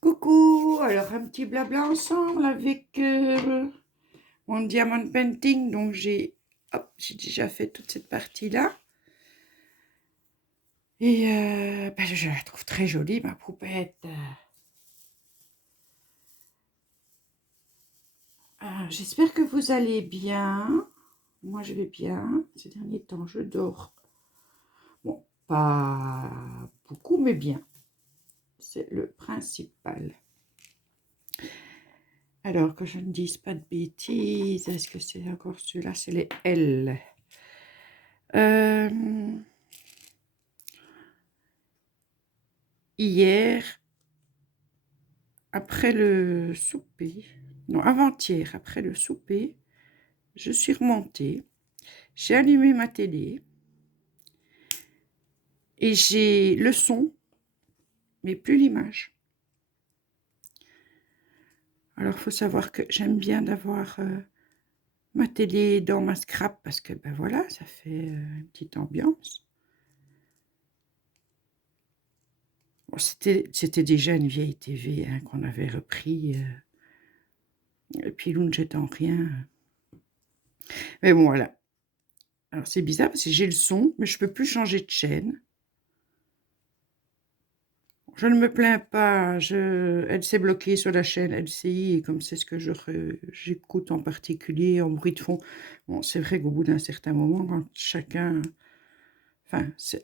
Coucou, alors un petit blabla ensemble avec mon diamond painting. Donc j'ai déjà fait toute cette partie-là. Et je la trouve très jolie, ma poupette. J'espère que vous allez bien. Moi, je vais bien. Ces derniers temps, je dors. Bon, pas beaucoup, mais bien. C'est le principal. Alors, que je ne dise pas de bêtises, est-ce que c'est encore celui-là? C'est les L. Hier, après le souper, non, avant-hier, après le souper, je suis remontée, j'ai allumé ma télé et j'ai le son, mais plus l'image. Alors, il faut savoir que j'aime bien d'avoir ma télé dans ma scrap parce que, ben voilà, ça fait une petite ambiance. Bon, c'était déjà une vieille TV hein, qu'on avait repris, et puis l'une j'étais en rien. Mais bon, voilà. Alors, c'est bizarre parce que j'ai le son, mais je ne peux plus changer de chaîne. Je ne me plains pas, elle s'est bloquée sur la chaîne LCI et comme c'est ce que j'écoute en particulier en bruit de fond, bon, c'est vrai qu'au bout d'un certain moment, quand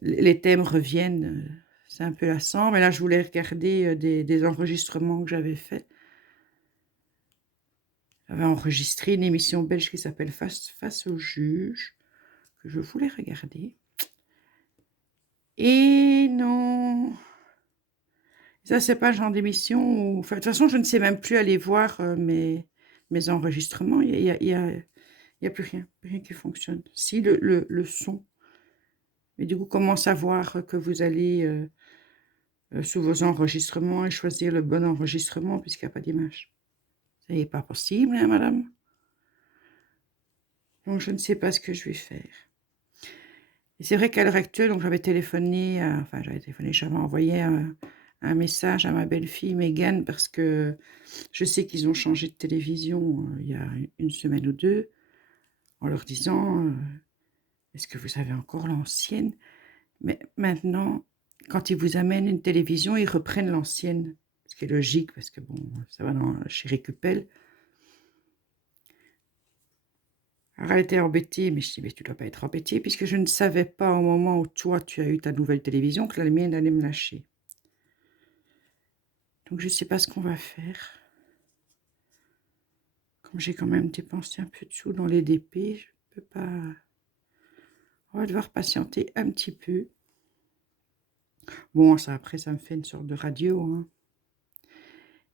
les thèmes reviennent, c'est un peu lassant, mais là je voulais regarder des enregistrements que j'avais faits. J'avais enregistré une émission belge qui s'appelle Face au juge, que je voulais regarder. Et non... Ça, c'est pas le genre d'émission où... Enfin, de toute façon, je ne sais même plus aller voir mes enregistrements. Il y a plus rien qui fonctionne. Si, le son. Mais du coup, comment savoir que vous allez sous vos enregistrements et choisir le bon enregistrement puisqu'il n'y a pas d'image? Ça n'est pas possible, hein, madame? Donc, je ne sais pas ce que je vais faire. Et c'est vrai qu'à l'heure actuelle, donc j'avais j'avais envoyé un message à ma belle-fille Megan parce que je sais qu'ils ont changé de télévision il y a une semaine ou deux, en leur disant est-ce que vous avez encore l'ancienne? Mais maintenant, quand ils vous amènent une télévision, ils reprennent l'ancienne, ce qui est logique parce que bon, ça va chez Récupel. Alors elle était embêtée, mais je dis mais tu dois pas être embêtée puisque je ne savais pas au moment où toi tu as eu ta nouvelle télévision que la mienne allait me lâcher. Donc je ne sais pas ce qu'on va faire. Comme j'ai quand même dépensé un peu de sous dans les DP, je ne peux pas... On va devoir patienter un petit peu. Bon, ça après, ça me fait une sorte de radio. Hein.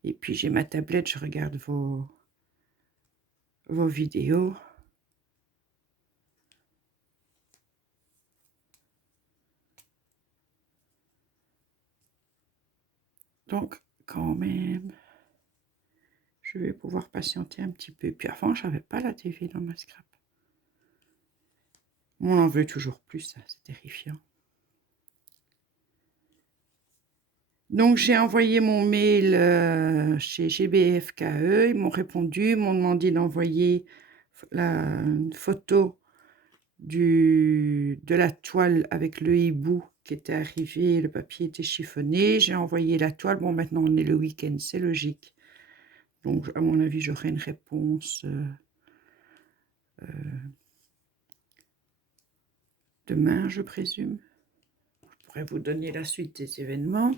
Et puis j'ai ma tablette, je regarde vos vidéos. Donc, quand même, je vais pouvoir patienter un petit peu. Puis avant, je n'avais pas la TV dans ma scrap. On en veut toujours plus, ça, c'est terrifiant. Donc, j'ai envoyé mon mail chez GBFKE. Ils m'ont répondu, m'ont demandé d'envoyer une photo de la toile avec le hibou qui était arrivé. Le papier était chiffonné. J'ai envoyé la toile. Bon, maintenant, on est le week-end, c'est logique. Donc, à mon avis, j'aurai une réponse demain, je présume. Je pourrais vous donner la suite des événements.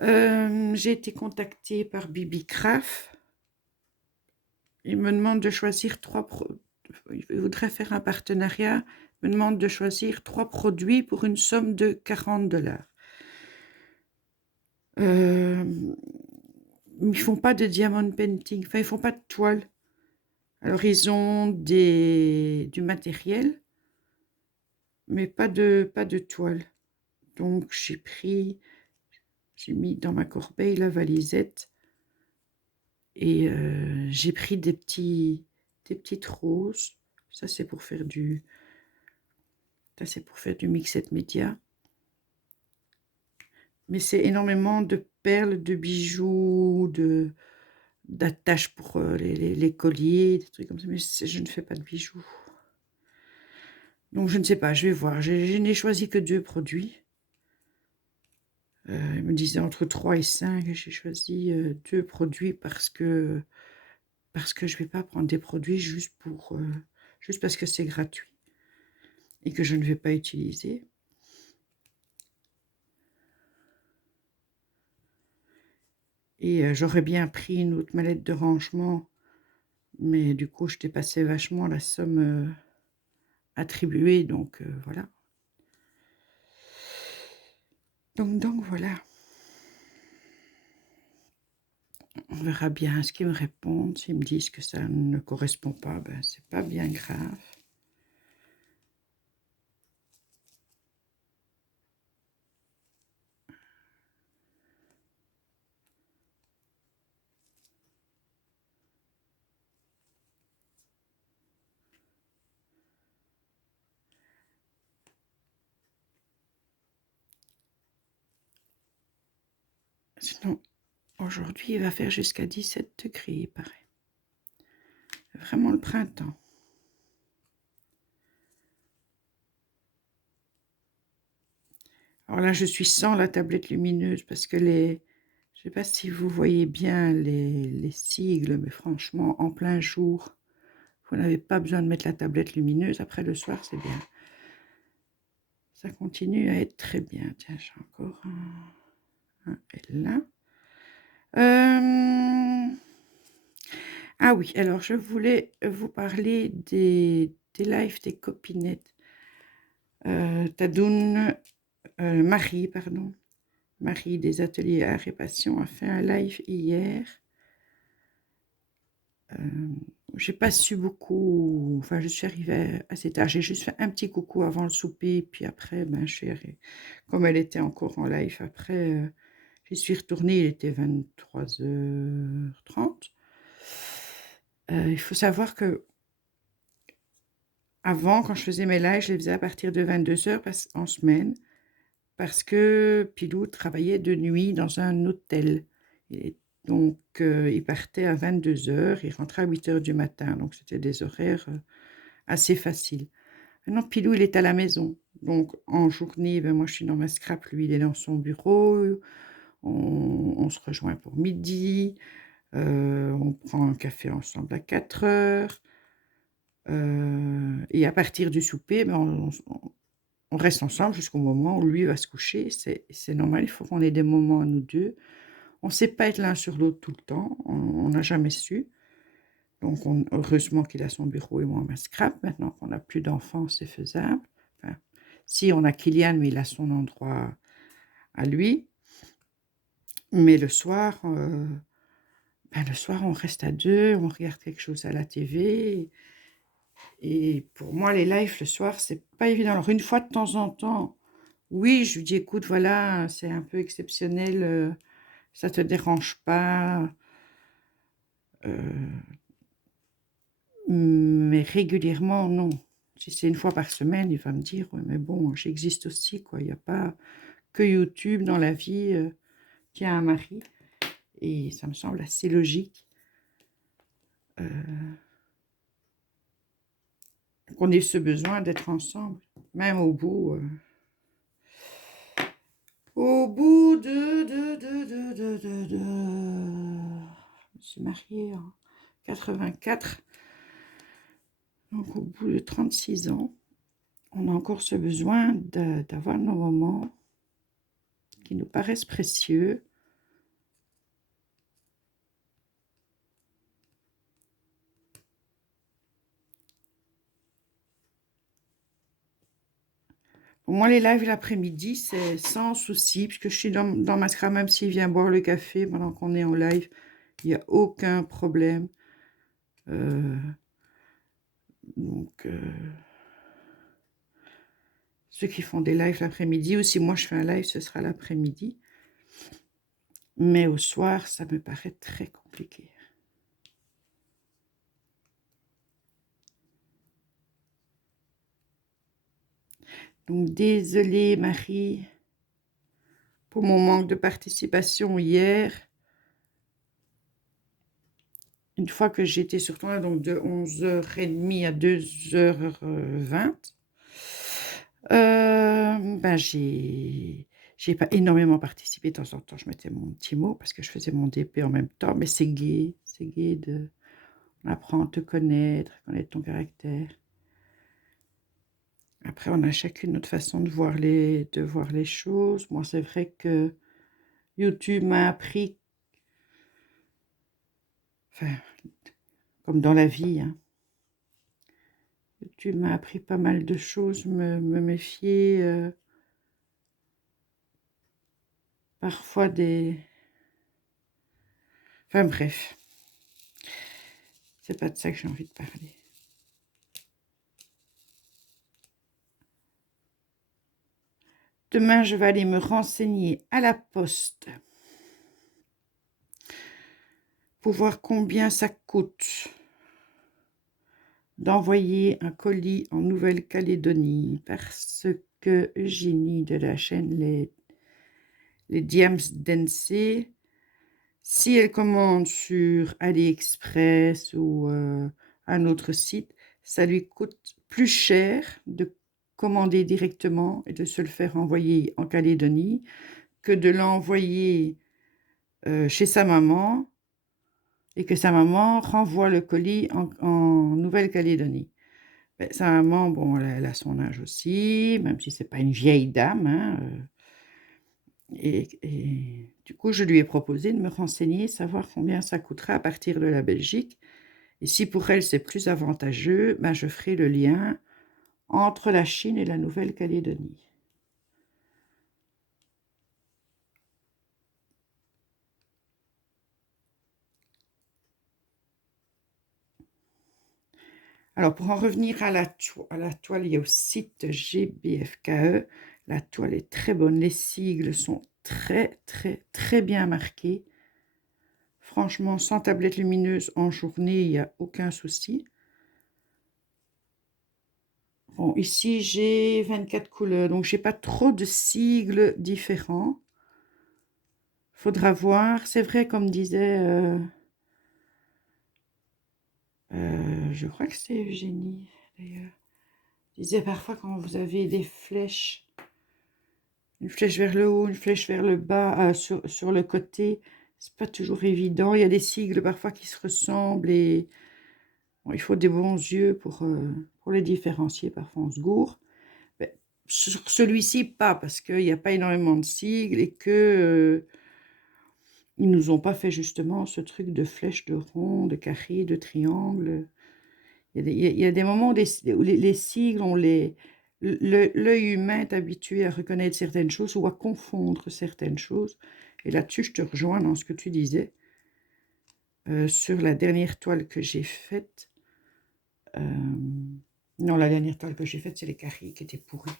J'ai été contactée par Bibi Craft. Il me demande de choisir il voudrait faire un partenariat. Il me demande de choisir 3 produits pour une somme de 40$. Ils font pas de diamond painting. Enfin, ils font pas de toile. Alors, ils ont du matériel, mais pas de toile. Donc, j'ai mis dans ma corbeille la valisette et j'ai pris des petites roses. Ça, c'est pour faire du mixed média. Mais c'est énormément de perles, de bijoux, d'attaches pour, les colliers, des trucs comme ça, mais je ne fais pas de bijoux. Donc je ne sais pas, je vais voir. Je n'ai choisi que 2 produits. Il me disait entre 3 et 5 et j'ai choisi, 2 produits parce que je vais pas prendre des produits juste parce que c'est gratuit et que je ne vais pas utiliser. Et j'aurais bien pris une autre mallette de rangement, mais du coup, je dépassais vachement la somme, attribuée, donc voilà. Donc voilà, on verra bien ce qu'ils me répondent. S'ils me disent que ça ne correspond pas, ben, c'est pas bien grave. Sinon, aujourd'hui, il va faire jusqu'à 17 degrés, il paraît. Vraiment le printemps. Alors là, je suis sans la tablette lumineuse parce que je sais pas si vous voyez bien les sigles, mais franchement, en plein jour, vous n'avez pas besoin de mettre la tablette lumineuse. Après, le soir, c'est bien. Ça continue à être très bien. Tiens, j'ai encore un et là. Ah oui, alors je voulais vous parler des lives des copinettes. Tadoun, Marie, pardon. Marie des ateliers Art et Passion a fait un live hier. J'ai pas su beaucoup, enfin je suis arrivée assez tard, j'ai juste fait un petit coucou avant le souper, puis après, ben, comme elle était encore en live après, j'y suis retournée, il était 23h30. Il faut savoir que avant, quand je faisais mes lives, je les faisais à partir de 22h en semaine, parce que Pilou travaillait de nuit dans un hôtel. Et donc, il partait à 22h, il rentrait à 8h du matin, donc c'était des horaires assez faciles. Maintenant, Pilou, il est à la maison. Donc, en journée, ben, moi, je suis dans ma scrap, lui, il est dans son bureau. On se rejoint pour midi. On prend un café ensemble à 4h. Et à partir du souper, ben, on reste ensemble jusqu'au moment où lui va se coucher. C'est normal, il faut qu'on ait des moments à nous deux. On ne sait pas être l'un sur l'autre tout le temps. On n'a jamais su. Donc, heureusement qu'il a son bureau et moi ma scrap. Maintenant qu'on n'a plus d'enfants, c'est faisable. Enfin, si, on a Kylian, mais il a son endroit à lui. Mais le soir, on reste à deux, on regarde quelque chose à la TV. Et pour moi, les lives le soir, c'est pas évident. Alors, une fois de temps en temps, oui, je lui dis, écoute, voilà, c'est un peu exceptionnel, ça te dérange pas. Mais régulièrement, non. Si c'est une fois par semaine, il va me dire: «Ouais, mais bon, j'existe aussi, quoi. Il n'y a pas que YouTube dans la vie, qui a un mari» et ça me semble assez logique, qu'on ait ce besoin d'être ensemble, même au bout de je me suis mariée en 84, donc au bout de 36 ans, on a encore ce besoin d'avoir nos moments qui nous paraissent précieux. Pour moi, les lives l'après-midi, c'est sans souci, puisque je suis dans ma scrap, même s'il vient boire le café pendant qu'on est en live, il n'y a aucun problème. Euh, donc, ceux qui font des lives l'après-midi, ou si moi je fais un live, ce sera l'après-midi. Mais au soir, ça me paraît très compliqué. Donc, désolée, Marie. pour mon manque de participation hier. Une fois que j'étais sur toi, donc de 11h30 à 2h20, ben j'ai pas énormément participé. De temps en temps, je mettais mon petit mot parce que je faisais mon DP en même temps, mais c'est gai de on apprend à te connaître, connaître ton caractère. Après, on a chacune notre façon de voir les choses. Moi, c'est vrai que YouTube m'a appris, enfin, comme dans la vie, hein, YouTube m'a appris pas mal de choses, me méfier parfois des... Enfin bref, c'est pas de ça que j'ai envie de parler. Demain, je vais aller me renseigner à la poste pour voir combien ça coûte d'envoyer un colis en Nouvelle-Calédonie parce que Eugénie de la chaîne les Diams Densey, si elle commande sur AliExpress ou un autre site, ça lui coûte plus cher de commander directement et de se le faire envoyer en Calédonie que de l'envoyer chez sa maman et que sa maman renvoie le colis en Nouvelle-Calédonie. Ben, sa maman, bon, elle a son âge aussi, même si c'est pas une vieille dame, hein, et du coup, je lui ai proposé de me renseigner, savoir combien ça coûtera à partir de la Belgique. Et si pour elle, c'est plus avantageux, ben, je ferai le lien entre la Chine et la Nouvelle-Calédonie. Alors, pour en revenir à la toile, il y a au site GBFKE. La toile est très bonne. Les sigles sont très, très, très bien marqués. Franchement, sans tablette lumineuse en journée, il n'y a aucun souci. Bon, ici, j'ai 24 couleurs, donc j'ai pas trop de sigles différents. Faudra voir. C'est vrai, comme disait, je crois que c'est Eugénie, d'ailleurs. Disait parfois quand vous avez des flèches, une flèche vers le haut, une flèche vers le bas, sur le côté, c'est pas toujours évident. Il y a des sigles parfois qui se ressemblent et bon, il faut des bons yeux pour les différencier. Parfois, on se gourre. Ben, sur celui-ci, pas, parce qu'il n'y a pas énormément de sigles et que ils nous ont pas fait justement ce truc de flèche, de rond, de carré, de triangle. Il y a des moments où les sigles, l'œil humain est habitué à reconnaître certaines choses ou à confondre certaines choses. Et là-dessus, je te rejoins dans ce que tu disais. Sur la dernière toile que j'ai faite, non, la dernière toile que j'ai faite, c'est les carrés qui étaient pourris.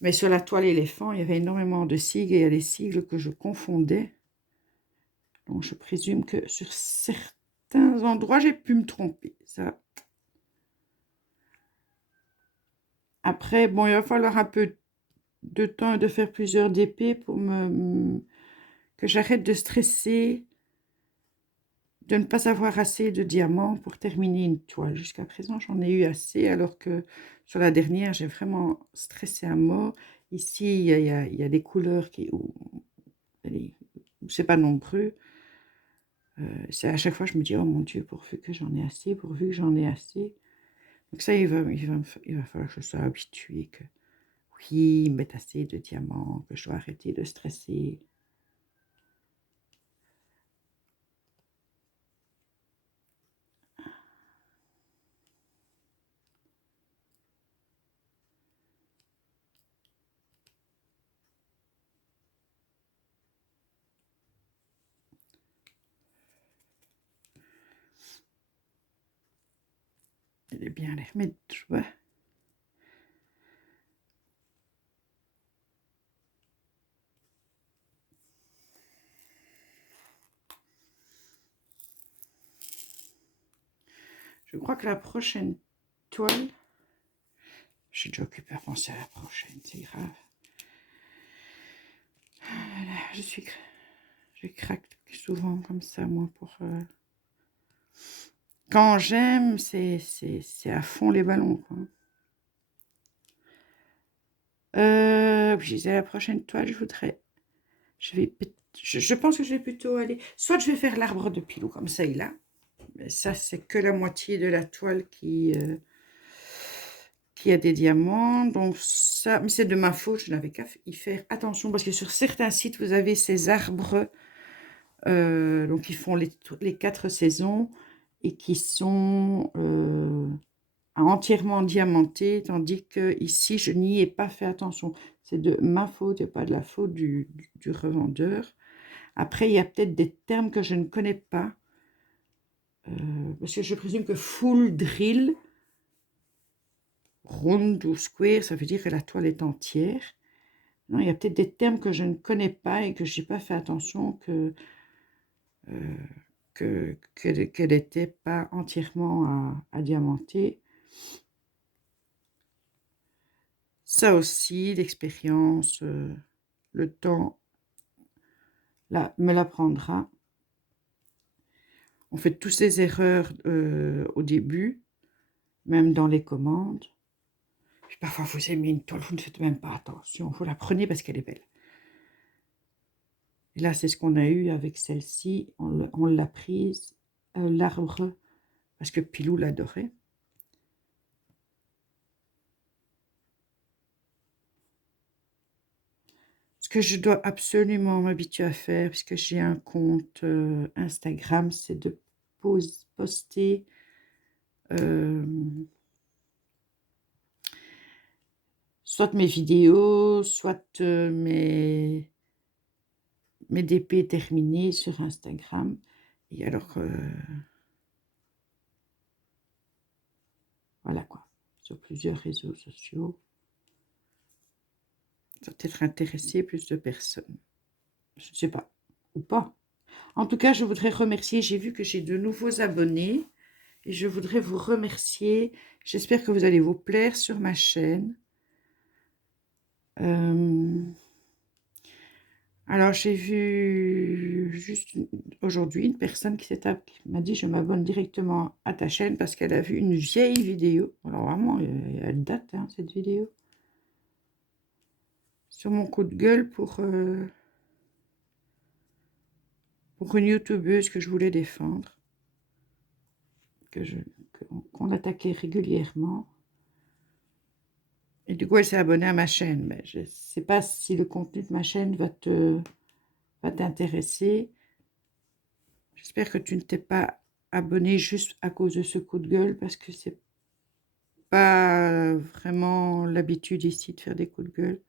Mais sur la toile éléphant, il y avait énormément de sigles et il y a des sigles que je confondais. Donc, je présume que sur certains endroits, j'ai pu me tromper. Ça. Après, bon, il va falloir un peu de temps et de faire plusieurs DP pour que j'arrête de stresser, de ne pas avoir assez de diamants pour terminer une toile. Jusqu'à présent, j'en ai eu assez, alors que sur la dernière, j'ai vraiment stressé à mort. Ici, il y a des couleurs où c'est pas nombreux. C'est à chaque fois, je me dis, oh mon Dieu, pourvu que j'en ai assez, pourvu que j'en ai assez. Donc ça, il va falloir que je sois habituée que, oui, ils mettent assez de diamants, que je dois arrêter de stresser. Elle est bien les remettre, tu vois. Je crois que la prochaine toile... Je suis déjà occupée à penser à la prochaine, c'est grave. je craque souvent comme ça, moi, pour... Quand j'aime, c'est à fond les ballons, quoi. Oui, la prochaine toile, je pense que je vais plutôt aller... Soit je vais faire l'arbre de Pilou, comme ça, il a. Mais ça, c'est que la moitié de la toile qui a des diamants. Donc ça, mais c'est de ma faute, je n'avais qu'à y faire attention, parce que sur certains sites, vous avez ces arbres, donc ils font les 4 saisons, et qui sont entièrement diamantés, tandis que ici, je n'y ai pas fait attention. C'est de ma faute et pas de la faute du revendeur. Après, il y a peut-être des termes que je ne connais pas, parce que je présume que full drill, round ou square, ça veut dire que la toile est entière. Non, il y a peut-être des termes que je ne connais pas et que je n'ai pas fait attention qu'elle n'était pas entièrement à diamanter. Ça aussi, l'expérience, le temps me l'apprendra. On fait toutes ces erreurs au début, même dans les commandes. Puis parfois, vous aimez une toile, vous ne faites même pas attention. Vous la prenez parce qu'elle est belle. Et là, c'est ce qu'on a eu avec celle-ci. On l'a prise, l'arbre, parce que Pilou l'adorait. Ce que je dois absolument m'habituer à faire, puisque j'ai un compte Instagram, c'est de poster soit mes vidéos, soit mes DP terminés sur Instagram. Et alors, voilà quoi, sur plusieurs réseaux sociaux. Ça va peut-être intéresser plus de personnes. Je ne sais pas, ou pas. En tout cas, je voudrais remercier, j'ai vu que j'ai de nouveaux abonnés, et je voudrais vous remercier. J'espère que vous allez vous plaire sur ma chaîne. Alors, j'ai vu juste aujourd'hui une personne qui m'a dit « Je m'abonne directement à ta chaîne parce qu'elle a vu une vieille vidéo. » Alors vraiment, elle date, hein, cette vidéo. Sur mon coup de gueule pour une youtubeuse que je voulais défendre. Qu'on attaquait régulièrement. Et du coup, elle s'est abonnée à ma chaîne. Mais je ne sais pas si le contenu de ma chaîne va t'intéresser. J'espère que tu ne t'es pas abonné juste à cause de ce coup de gueule, parce que c'est pas vraiment l'habitude ici de faire des coups de gueule.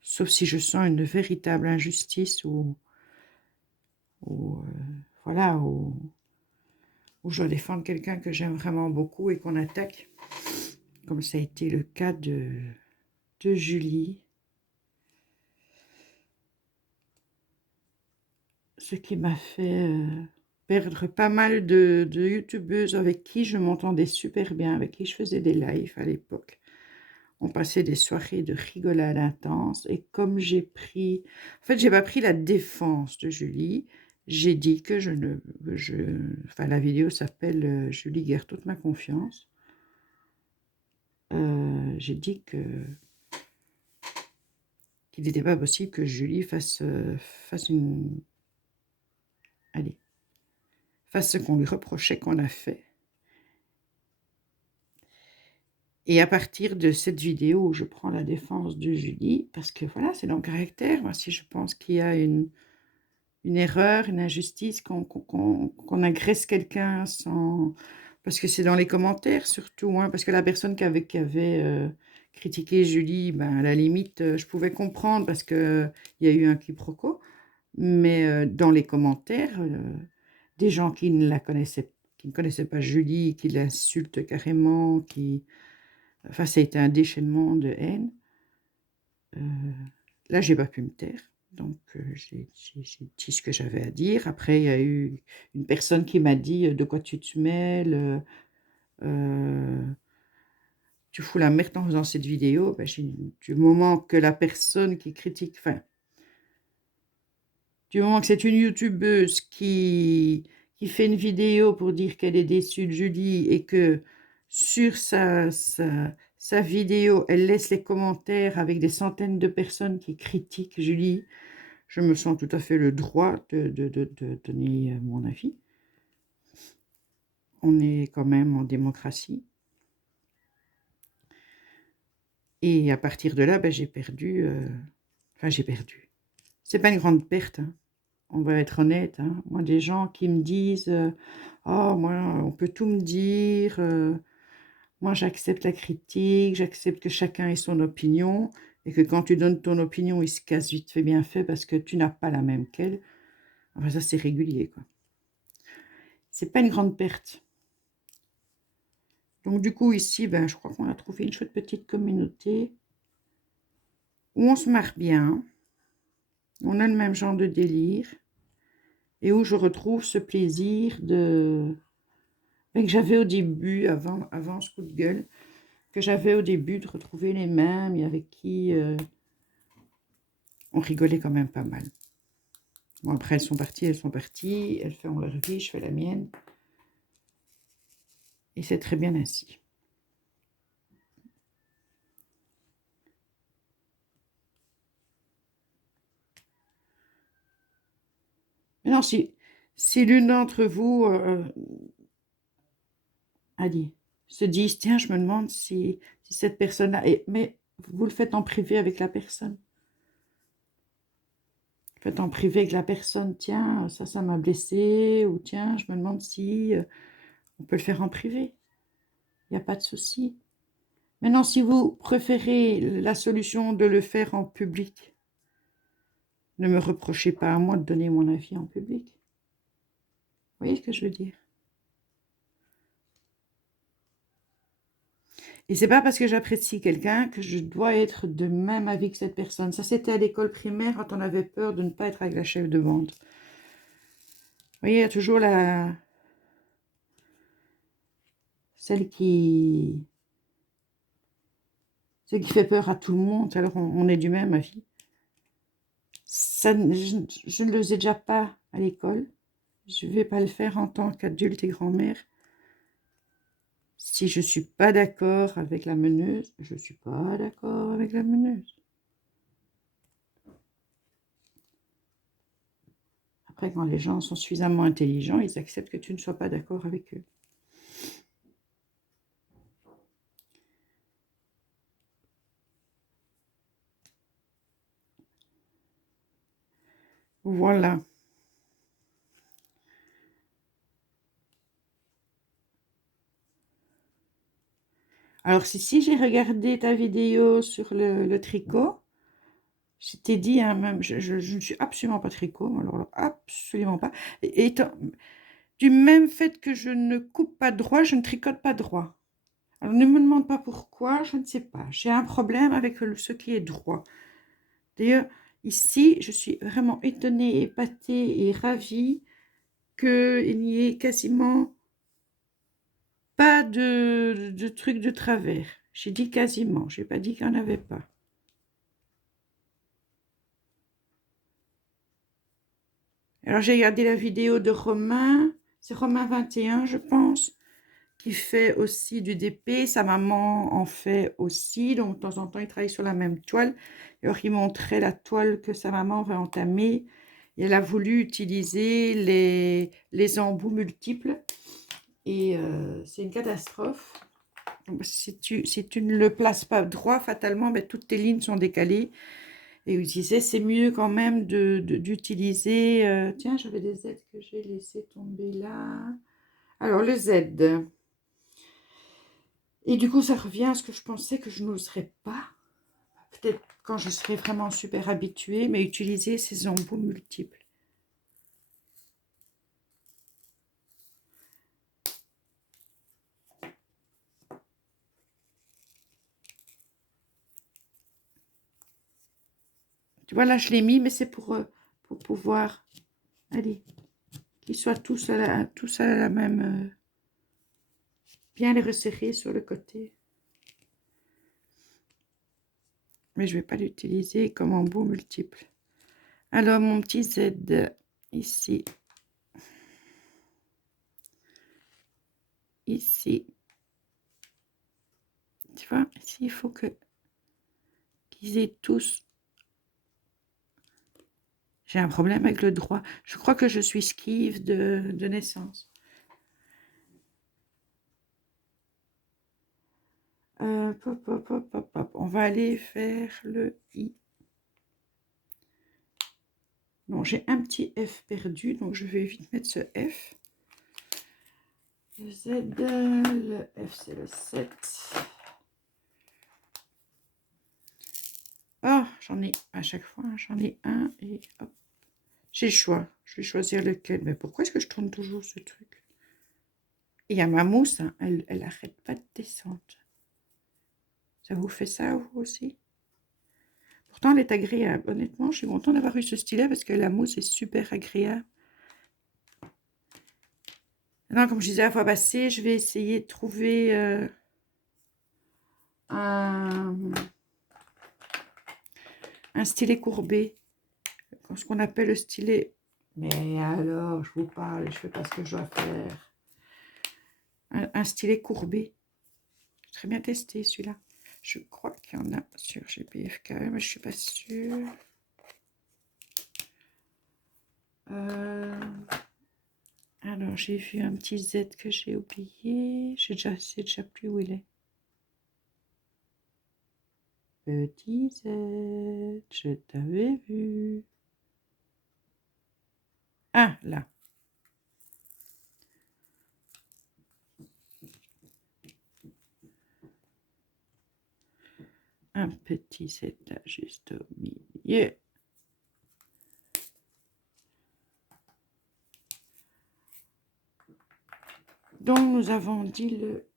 Sauf si je sens une véritable injustice ou voilà, où je dois défendre quelqu'un que j'aime vraiment beaucoup et qu'on attaque, comme ça a été le cas de Julie. Ce qui m'a fait perdre pas mal de youtubeuses avec qui je m'entendais super bien, avec qui je faisais des lives à l'époque. On passait des soirées de rigolade intense, et comme j'ai pris... En fait, j'ai pas pris la défense de Julie, j'ai dit que enfin, la vidéo s'appelle Julie guère toute ma confiance. J'ai dit qu'il n'était pas possible que Julie fasse ce qu'on lui reprochait qu'on a fait. Et à partir de cette vidéo où je prends la défense de Julie, parce que voilà, c'est dans le caractère, moi, si je pense qu'il y a une erreur, une injustice, qu'on agresse quelqu'un sans... Parce que c'est dans les commentaires surtout, hein, parce que la personne qui avait critiqué Julie, ben, à la limite, je pouvais comprendre parce qu'il y a eu un quiproquo, mais dans les commentaires, des gens qui ne connaissaient pas Julie, qui l'insultent carrément, enfin, ça a été un déchaînement de haine. Là, j'ai pas pu me taire. Donc, j'ai dit ce que j'avais à dire. Après, il y a eu une personne qui m'a dit « De quoi tu te mêles tu fous la merde en faisant cette vidéo. » Ben, du moment que la personne qui critique... Enfin, Du moment que c'est une youtubeuse qui fait une vidéo pour dire qu'elle est déçue de Julie et que sur sa vidéo, elle laisse les commentaires avec des centaines de personnes qui critiquent Julie, je me sens tout à fait le droit de donner mon avis. On est quand même en démocratie. Et à partir de là, ben, j'ai perdu. Enfin, j'ai perdu. C'est pas une grande perte, hein. On va être honnête, hein. Moi, des gens qui me disent oh, moi, on peut tout me dire. Moi, j'accepte la critique, j'accepte que chacun ait son opinion. Et que quand tu donnes ton opinion, il se casse vite fait bien fait parce que tu n'as pas la même qu'elle. Enfin, ça, c'est régulier, quoi. C'est pas une grande perte. Donc, du coup, ici, ben, je crois qu'on a trouvé une chouette petite communauté où on se marre bien, on a le même genre de délire, et où je retrouve ce plaisir ben, que j'avais au début, avant ce coup de gueule, que j'avais au début de retrouver les mêmes et avec qui on rigolait quand même pas mal. Bon, après, elles sont parties, elles font leur vie, je fais la mienne. Et c'est très bien ainsi. Mais non, si l'une d'entre vous allez, se disent, tiens, je me demande si cette personne-là... Mais vous le faites en privé avec la personne. Faites en privé avec la personne, tiens, ça m'a blessé, ou tiens, je me demande si on peut le faire en privé. Il n'y a pas de souci. Maintenant, si vous préférez la solution de le faire en public, ne me reprochez pas à moi de donner mon avis en public. Vous voyez ce que je veux dire? Et c'est pas parce que j'apprécie quelqu'un que je dois être de même avis que cette personne. Ça, c'était à l'école primaire quand on avait peur de ne pas être avec la chef de bande. Vous voyez, il y a toujours celle qui fait peur à tout le monde, alors on est du même avis. Ça, je ne le faisais déjà pas à l'école. Je ne vais pas le faire en tant qu'adulte et grand-mère. Si je ne suis pas d'accord avec la meneuse, je ne suis pas d'accord avec la meneuse. Après, quand les gens sont suffisamment intelligents, ils acceptent que tu ne sois pas d'accord avec eux. Voilà. Alors, si j'ai regardé ta vidéo sur le tricot, je t'ai dit, hein, même, je ne suis absolument pas tricot, alors absolument pas. Et du même fait que je ne coupe pas droit, je ne tricote pas droit. Alors, ne me demande pas pourquoi, je ne sais pas. J'ai un problème avec ce qui est droit. D'ailleurs, ici, je suis vraiment étonnée, épatée et ravie qu'il n'y ait quasiment pas de trucs de travers. J'ai dit quasiment, je n'ai pas dit qu'il n'y en avait pas. Alors, j'ai regardé la vidéo de Romain, c'est Romain 21, je pense, qui fait aussi du DP. Sa maman en fait aussi, donc de temps en temps, il travaille sur la même toile. Alors, il montrait la toile que sa maman va entamer. Et elle a voulu utiliser les embouts multiples. Et c'est une catastrophe. Donc, si tu ne le places pas droit, fatalement, ben, toutes tes lignes sont décalées. Et il disait, c'est mieux quand même d'utiliser... tiens, j'avais des Z que j'ai laissé tomber là. Alors, le Z. Et du coup, ça revient à ce que je pensais que je n'oserais pas. Peut-être quand je serai vraiment super habituée, mais utiliser ces embouts multiples. Tu vois, là, je l'ai mis, mais c'est pour pouvoir... Allez, qu'ils soient tous à la même... bien les resserrer sur le côté. Mais je ne vais pas l'utiliser comme embout multiple. Alors, mon petit Z, ici, ici, tu vois, ici, il faut qu'ils aient tous. J'ai un problème avec le droit. Je crois que je suis skive de naissance. Pop, pop, pop, pop, pop. On va aller faire le I. Non, j'ai un petit F perdu, donc je vais vite mettre ce F. Le Z, le F, c'est le 7. Ah, j'en ai à chaque fois, j'en ai un et hop. J'ai le choix. Je vais choisir lequel. Mais pourquoi est-ce que je tourne toujours ce truc? Et il y a ma mousse, hein, elle arrête pas de descendre. Ça vous fait ça, vous aussi? Pourtant, elle est agréable. Honnêtement, je suis contente d'avoir eu ce stylet parce que la mousse est super agréable. Maintenant, comme je disais la fois passée, je vais essayer de trouver un stylet courbé. Ce qu'on appelle le stylet. Mais alors, je vous parle, je fais pas ce que je dois faire. Un stylet courbé. Très bien testé, celui-là. Je crois qu'il y en a sur GPFK, mais je suis pas sûre. Alors, j'ai vu un petit Z que j'ai oublié. C'est déjà plus où il est. Petit Z, je t'avais vu. Ah, là. Un petit Z là, juste au milieu. Donc, nous avons dit le...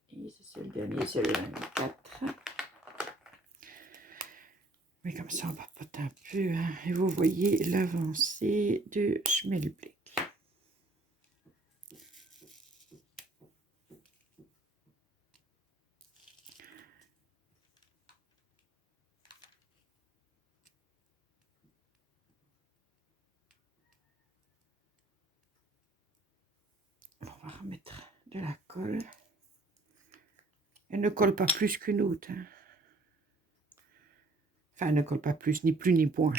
C'est le dernier, c'est le 24. Mais comme ça, on papote un peu. Hein, et vous voyez l'avancée du schmelblick. On va remettre de la colle. Elle ne colle pas plus qu'une autre. Hein. Enfin, elle ne colle pas plus ni moins.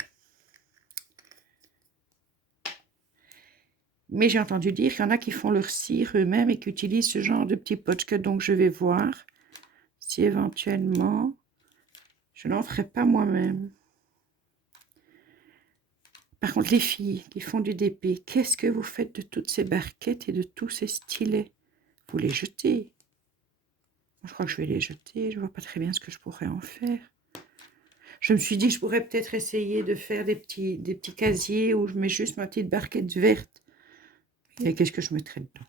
Mais j'ai entendu dire qu'il y en a qui font leur cire eux-mêmes et qui utilisent ce genre de petits potchka. Donc, je vais voir si éventuellement, je n'en ferai pas moi-même. Par contre, les filles qui font du DP, qu'est-ce que vous faites de toutes ces barquettes et de tous ces stylets? Vous les jetez? Je crois que je vais les jeter. Je ne vois pas très bien ce que je pourrais en faire. Je me suis dit que je pourrais peut-être essayer de faire des petits casiers où je mets juste ma petite barquette verte. Et qu'est-ce que je mettrais dedans?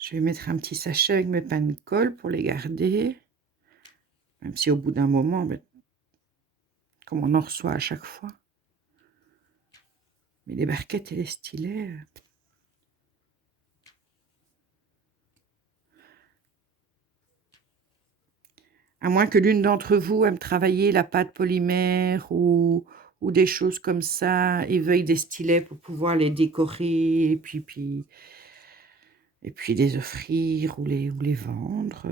Je vais mettre un petit sachet avec mes pains de colle pour les garder. Même si au bout d'un moment, ben, comme on en reçoit à chaque fois. Mais les barquettes et les stylets... À moins que l'une d'entre vous aime travailler la pâte polymère ou des choses comme ça et veuille des stylets pour pouvoir les décorer et puis les offrir ou les vendre.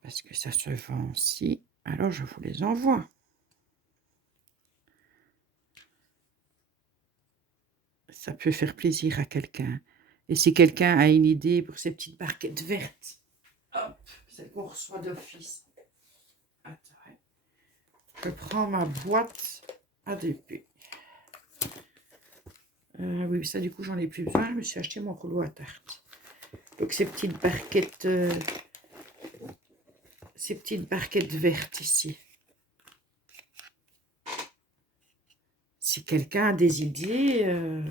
Parce que ça se vend aussi. Alors, je vous les envoie. Ça peut faire plaisir à quelqu'un. Et si quelqu'un a une idée pour ces petites barquettes vertes, hop, celles qu'on reçoit d'office. Attends, je prends ma boîte ADP. Oui, ça, du coup, j'en ai plus besoin. Je me suis acheté mon rouleau à tarte. Donc, ces petites barquettes vertes ici. Si quelqu'un a des idées,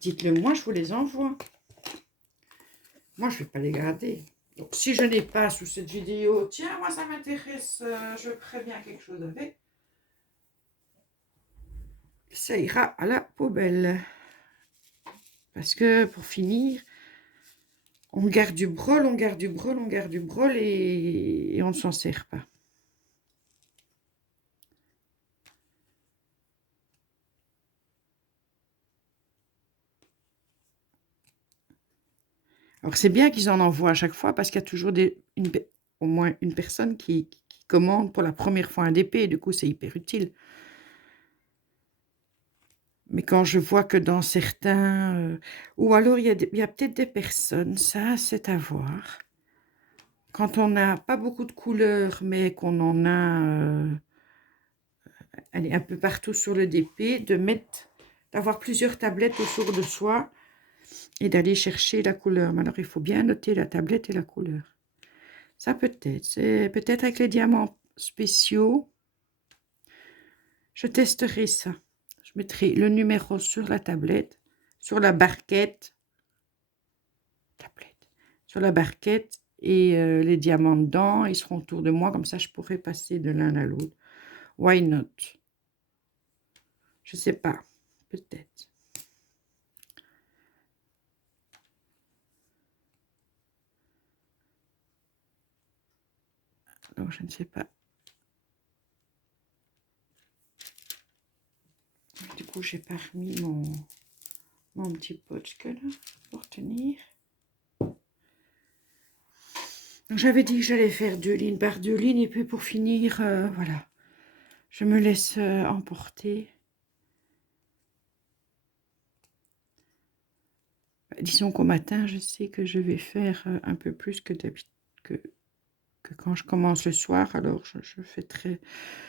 dites-le moi, je vous les envoie. Moi, je ne vais pas les garder. Donc, si je n'ai pas sous cette vidéo, tiens, moi, ça m'intéresse, je préviens quelque chose avec, ça ira à la poubelle. Parce que, pour finir, On garde du brol, on garde du brol, on garde du brol et on ne s'en sert pas. Alors c'est bien qu'ils en envoient à chaque fois parce qu'il y a toujours au moins une personne qui commande pour la première fois un DP et du coup c'est hyper utile. Mais quand je vois que dans certains, ou alors il y a peut-être des personnes, ça c'est à voir. Quand on n'a pas beaucoup de couleurs, mais qu'on en a allez, un peu partout sur le DP, d'avoir plusieurs tablettes autour de soi et d'aller chercher la couleur. Mais alors il faut bien noter la tablette et la couleur. Ça peut-être, c'est peut-être avec les diamants spéciaux. Je testerai ça. Je mettrai le numéro sur la tablette, sur la barquette, sur la barquette et les diamants dedans, ils seront autour de moi, comme ça je pourrai passer de l'un à l'autre. Why not? Je sais pas, peut-être. Donc je ne sais pas. Du coup, j'ai pas remis mon petit potch là pour tenir. Donc j'avais dit que j'allais faire 2 lignes par 2 lignes et puis pour finir, voilà, je me laisse emporter. Disons qu'au matin, je sais que je vais faire un peu plus que d'habitude, que quand je commence le soir. Alors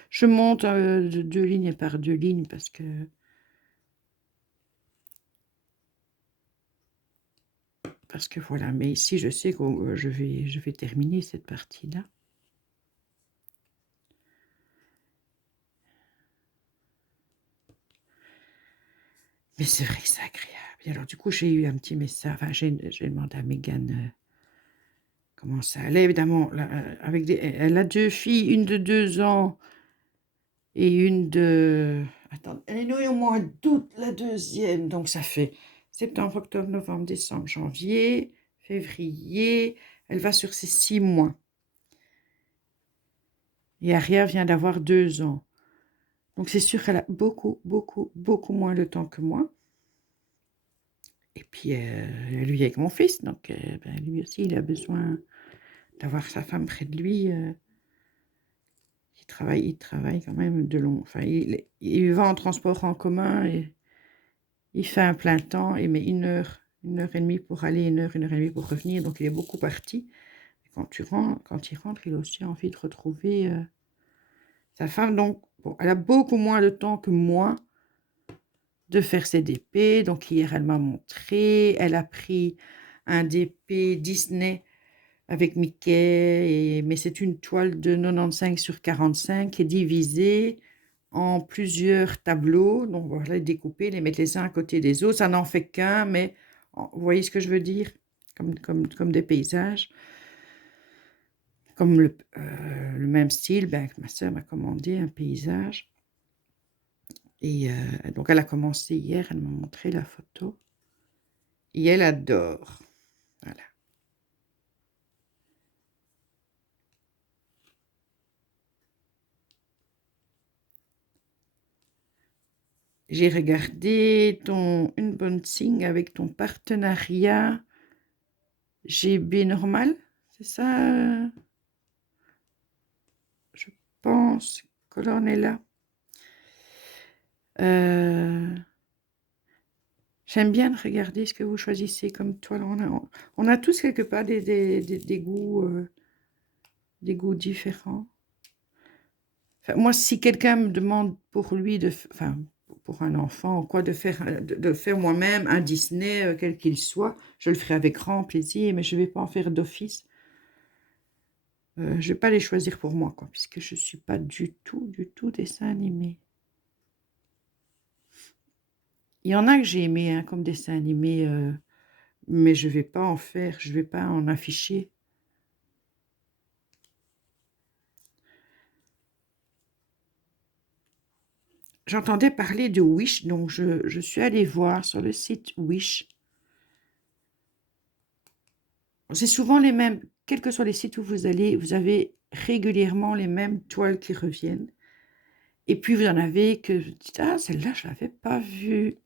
je monte de 2 lignes par 2 lignes parce que voilà. Mais ici, je sais que je vais terminer cette partie-là. Mais c'est vrai que c'est agréable. Et alors du coup, j'ai eu un petit message. Enfin, j'ai demandé à Mégane comment ça allait. Évidemment, là, elle a 2 filles, une de 2 ans et une de... Attends, elle est née au mois d'août, la deuxième. Donc ça fait septembre, octobre, novembre, décembre, janvier, février. Elle va sur ses 6 mois. Et Aria vient d'avoir 2 ans. Donc c'est sûr qu'elle a beaucoup, beaucoup, beaucoup moins de temps que moi. Et puis, lui avec mon fils. Donc ben, lui aussi, il a besoin d'avoir sa femme près de lui. Il travaille quand même de long. Enfin, il va en transport en commun et il fait un plein temps. Il met une heure et demie pour aller, une heure et demie pour revenir. Donc, il est beaucoup parti. Et quand il rentre, il a aussi envie de retrouver sa femme. Donc, bon, elle a beaucoup moins de temps que moi de faire ses DP. Donc, hier, elle m'a montré. Elle a pris un DP Disney avec Mickey, mais c'est une toile de 95 sur 45 qui est divisée en plusieurs tableaux. Donc voilà, les découper, les mettre les uns à côté des autres. Ça n'en fait qu'un, mais vous voyez ce que je veux dire? Comme des paysages. Comme le même style, ben, ma soeur m'a commandé un paysage. Et donc elle a commencé hier, elle m'a montré la photo. Et elle adore. Voilà. J'ai regardé une bonne signe avec ton partenariat GB normal, c'est ça? Je pense que là on est là. J'aime bien regarder ce que vous choisissez comme toile. On a tous quelque part des goûts différents. Enfin, moi, si quelqu'un me demande pour lui, enfin, pour un enfant ou quoi, de faire moi-même un Disney, quel qu'il soit, je le ferai avec grand plaisir, mais je ne vais pas en faire d'office. Je ne vais pas les choisir pour moi, quoi, puisque je ne suis pas du tout dessin animé. Il y en a que j'ai aimé, hein, comme dessin animé, mais je ne vais pas en faire, je ne vais pas en afficher. J'entendais parler de Wish, donc je suis allée voir sur le site Wish. C'est souvent les mêmes, quels que soient les sites où vous allez, vous avez régulièrement les mêmes toiles qui reviennent et puis vous en avez que vous dites: «Ah celle-là je l'avais pas vue»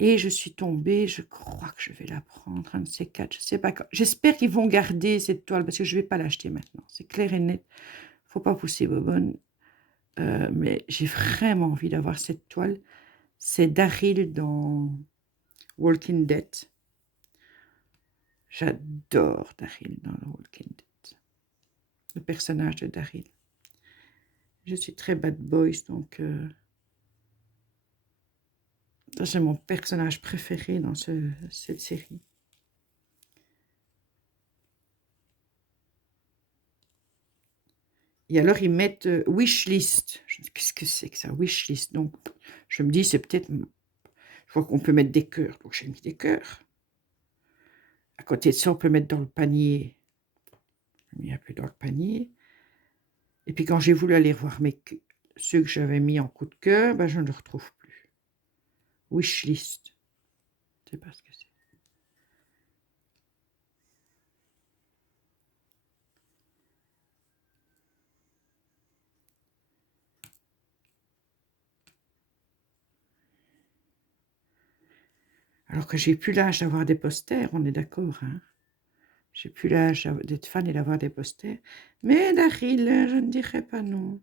et je suis tombée, je crois que je vais la prendre, un de ces 4, je sais pas quand. J'espère qu'ils vont garder cette toile parce que je vais pas l'acheter maintenant, c'est clair et net. Faut pas pousser bobonne, mais j'ai vraiment envie d'avoir cette toile. C'est Daryl dans Walking Dead. J'adore Daryl dans le Walking Dead, le personnage de Daryl. Je suis très Bad Boys, donc ça c'est mon personnage préféré dans cette série. Et alors ils mettent, wishlist. Je dis: «Qu'est-ce que c'est que ça, wishlist?» Donc je me dis: «C'est peut-être» je vois qu'on peut mettre des cœurs, donc j'ai mis des cœurs. À côté de ça, on peut mettre dans le panier. J'ai mis un peu dans le panier et puis quand j'ai voulu aller voir ceux que j'avais mis en coup de cœur, ben, je ne le retrouve plus. Wishlist, je sais pas ce que c'est. Alors que j'ai plus l'âge d'avoir des posters, on est d'accord, hein? J'ai plus l'âge d'être fan et d'avoir des posters, mais Daryl, je ne dirais pas non.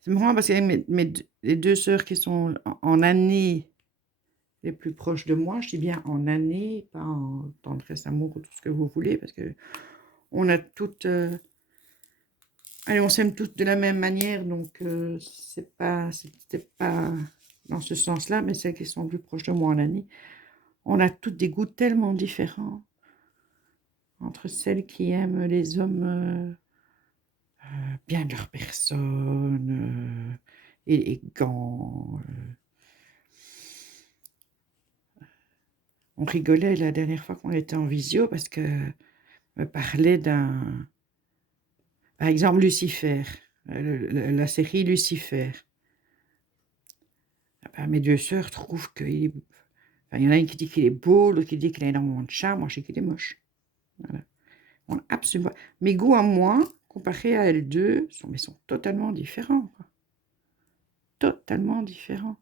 C'est marrant parce que les 2 sœurs qui sont en années les plus proches de moi, je dis bien en années, pas en tendresse, amour ou tout ce que vous voulez, parce qu'on a toutes, allez, on s'aime toutes de la même manière, donc c'était pas dans ce sens-là, mais celles qui sont plus proches de moi en années, on a toutes des goûts tellement différents. Entre celles qui aiment les hommes, bien de leur personne, élégants, on rigolait la dernière fois qu'on était en visio parce qu'elle me parlait par exemple Lucifer, la série Lucifer. Ah bah, mes 2 sœurs trouvent qu'il est enfin, il y en a une qui dit qu'il est beau, l'autre qui dit qu'il a énormément de charme, moi je dis qu'il est moche. Voilà. On a absolument mes goûts à moi, comparés à elles 2, sont totalement différents, quoi. Totalement différents.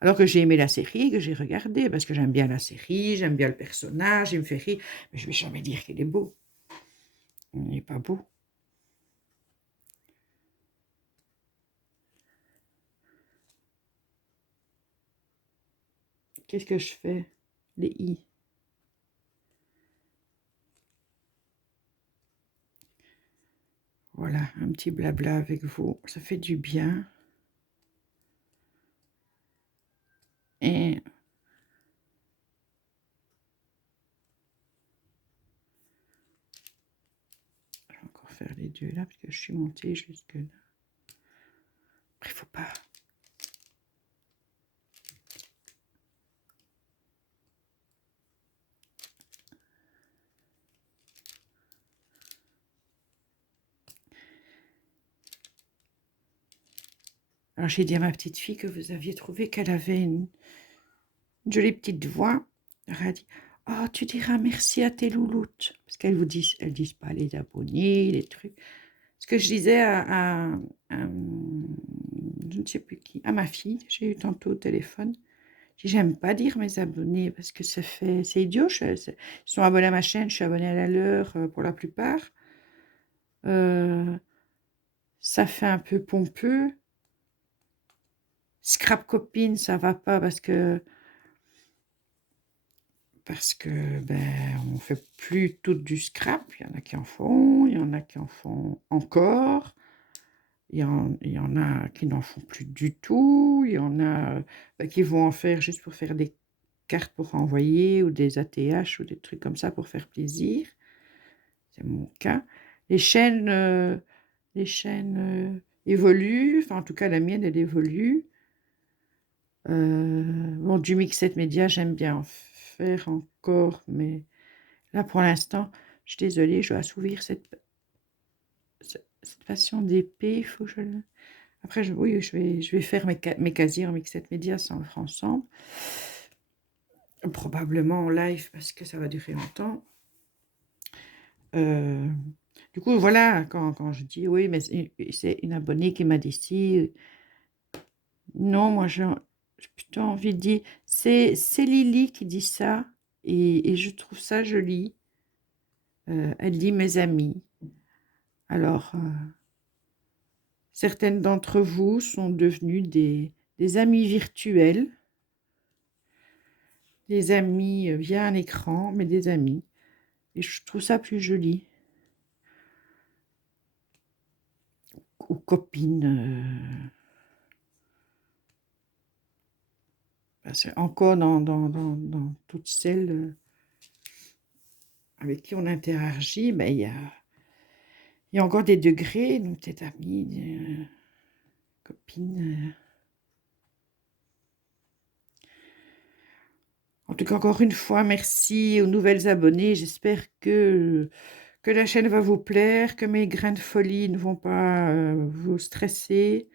Alors que j'ai aimé la série, que j'ai regardé, parce que j'aime bien la série, j'aime bien le personnage, il me fait rire, mais je vais jamais dire qu'il est beau. Il n'est pas beau. Qu'est-ce que je fais? Les i. Voilà, un petit blabla avec vous, ça fait du bien. Et je vais encore faire les 2 là, parce que je suis montée jusque là. Après, il faut pas. Alors j'ai dit à ma petite fille que vous aviez trouvé qu'elle avait une jolie petite voix. Elle a dit: «Oh, tu diras merci à tes louloutes», parce elles disent pas les abonnés, les trucs. Ce que je disais je ne sais plus qui, à ma fille, j'ai eu tantôt au téléphone. Je dis: «J'aime pas dire mes abonnés parce que c'est idiot, ils sont abonnés à ma chaîne, je suis abonnée à la leur, pour la plupart. Heu, ça fait un peu pompeux. Scrap copine, ça va pas parce que, ben, on fait plus toutes du scrap. Il y en a qui en font, il y en a qui en font encore. Il y en a qui n'en font plus du tout, il y en a, bah, qui vont en faire juste pour faire des cartes pour envoyer ou des ATH ou des trucs comme ça pour faire plaisir. C'est mon cas. Les chaînes, évoluent, enfin en tout cas la mienne elle évolue. Bon du Mixed Media j'aime bien faire encore, mais là, pour l'instant, je suis désolée, je dois assouvir cette passion d'épée. Il faut que je le... Après, oui, je vais faire mes casiers en mixette média, ça on le fera ensemble. Probablement en live parce que ça va durer longtemps. Du coup, voilà, quand je dis oui, mais c'est une abonnée qui m'a dit si. Non, moi j'ai plutôt envie de dire, c'est Lily qui dit ça et je trouve ça joli. Elle dit mes amis. Alors, certaines d'entre vous sont devenues des amis virtuels, des amis via un écran, mais des amis. Et je trouve ça plus joli. Ou copines. Parce que encore dans toutes celles avec qui on interagit, ben, il y a encore des degrés, donc peut-être amis, copines. En tout cas, encore une fois, merci aux nouvelles abonnées. J'espère que la chaîne va vous plaire, que mes grains de folie ne vont pas vous stresser.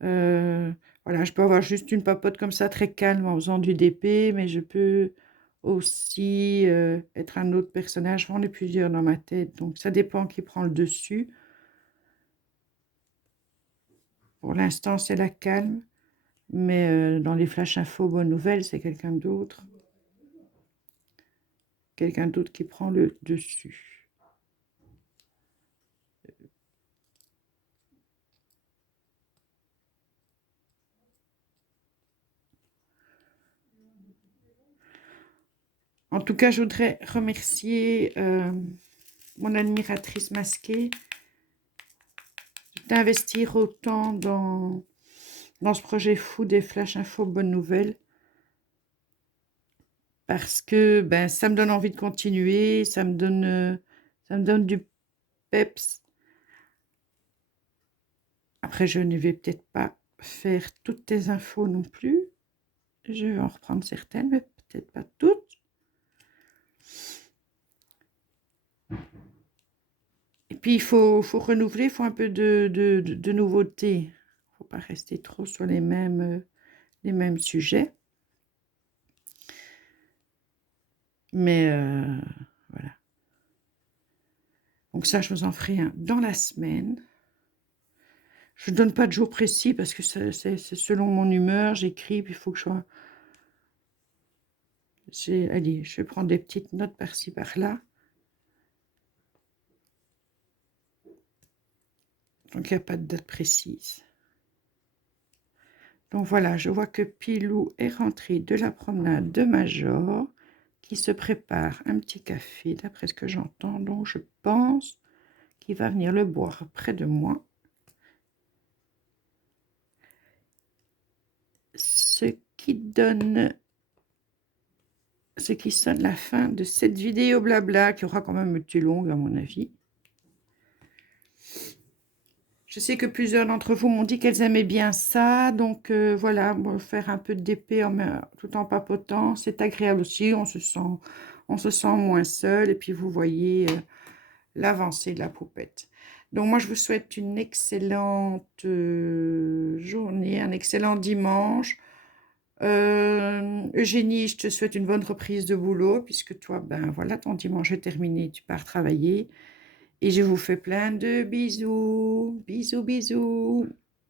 Voilà, je peux avoir juste une papote comme ça, très calme, en faisant du DP, mais je peux aussi être un autre personnage. J'en ai plusieurs dans ma tête, donc ça dépend qui prend le dessus. Pour l'instant, c'est la calme, mais dans les flash infos, bonnes nouvelles, c'est quelqu'un d'autre. Quelqu'un d'autre qui prend le dessus. En tout cas, je voudrais remercier mon admiratrice masquée d'investir autant dans ce projet fou des flash infos bonnes nouvelles, parce que ben, ça me donne envie de continuer, ça me donne du peps. Après, je ne vais peut-être pas faire toutes tes infos non plus. Je vais en reprendre certaines, mais peut-être pas toutes. Et puis, il faut renouveler, il faut un peu de nouveauté. Il ne faut pas rester trop sur les mêmes sujets. Mais voilà. Donc ça, je vous en ferai un dans la semaine. Je ne donne pas de jour précis parce que c'est selon mon humeur. J'écris, puis il faut que je sois... Allez, je vais prendre des petites notes par-ci, par-là. Donc, il n'y a pas de date précise. Donc voilà, je vois que Pilou est rentré de la promenade de Major, qui se prépare un petit café, d'après ce que j'entends. Donc, je pense qu'il va venir le boire près de moi. Ce qui sonne la fin de cette vidéo blabla, qui aura quand même été longue à mon avis. Je sais que plusieurs d'entre vous m'ont dit qu'elles aimaient bien ça, donc voilà, on va faire un peu de DP tout en papotant, c'est agréable aussi, on se sent moins seul, et puis vous voyez l'avancée de la poupette. Donc moi je vous souhaite une excellente journée, un excellent dimanche. Eugénie, je te souhaite une bonne reprise de boulot, puisque toi, ben voilà, ton dimanche est terminé, tu pars travailler. Et je vous fais plein de bisous. Bisous, bisous.